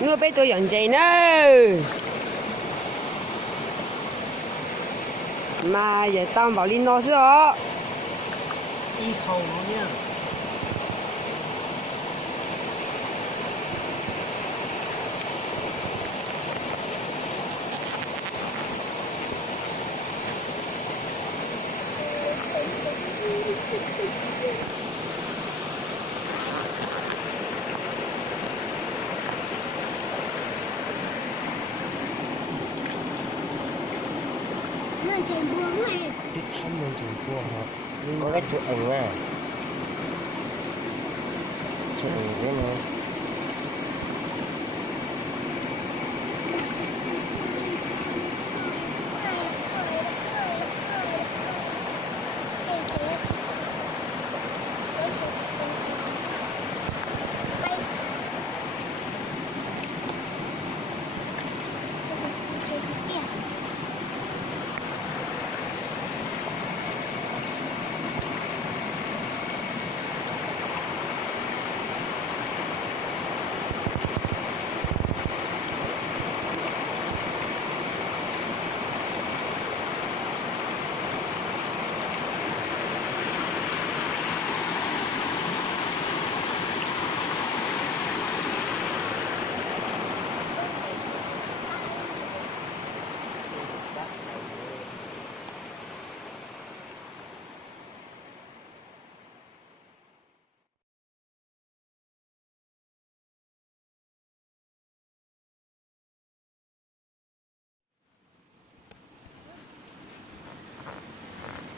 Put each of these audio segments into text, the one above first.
Nuôi bé tôi dọn dậy nữa. Mà giờ tao bảo đi nó rồi. Đi khẩu nó nha. Lên trên buông này. Tiếp thăm lên trên cua hả? Có cái chụp ảnh à? Chụp ảnh thế này.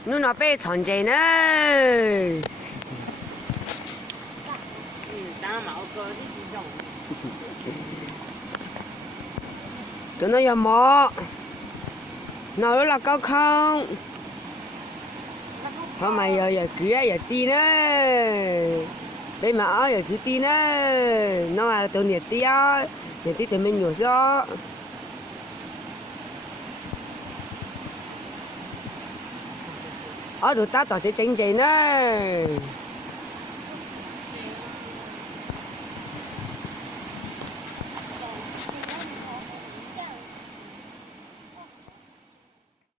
Nuôi nó bé dọn dậy nữa. Tụi nó giờ mò. Nó rất là cao không. Hôm nay giờ kia giờ tin nữa. Bên mà ở giờ cứ tin nữa. Nó là tụi nhiệt tí á. Nhiệt tí tụi mình nhổ gió. Ở tụi ta tỏ chơi chanh chanh nữa.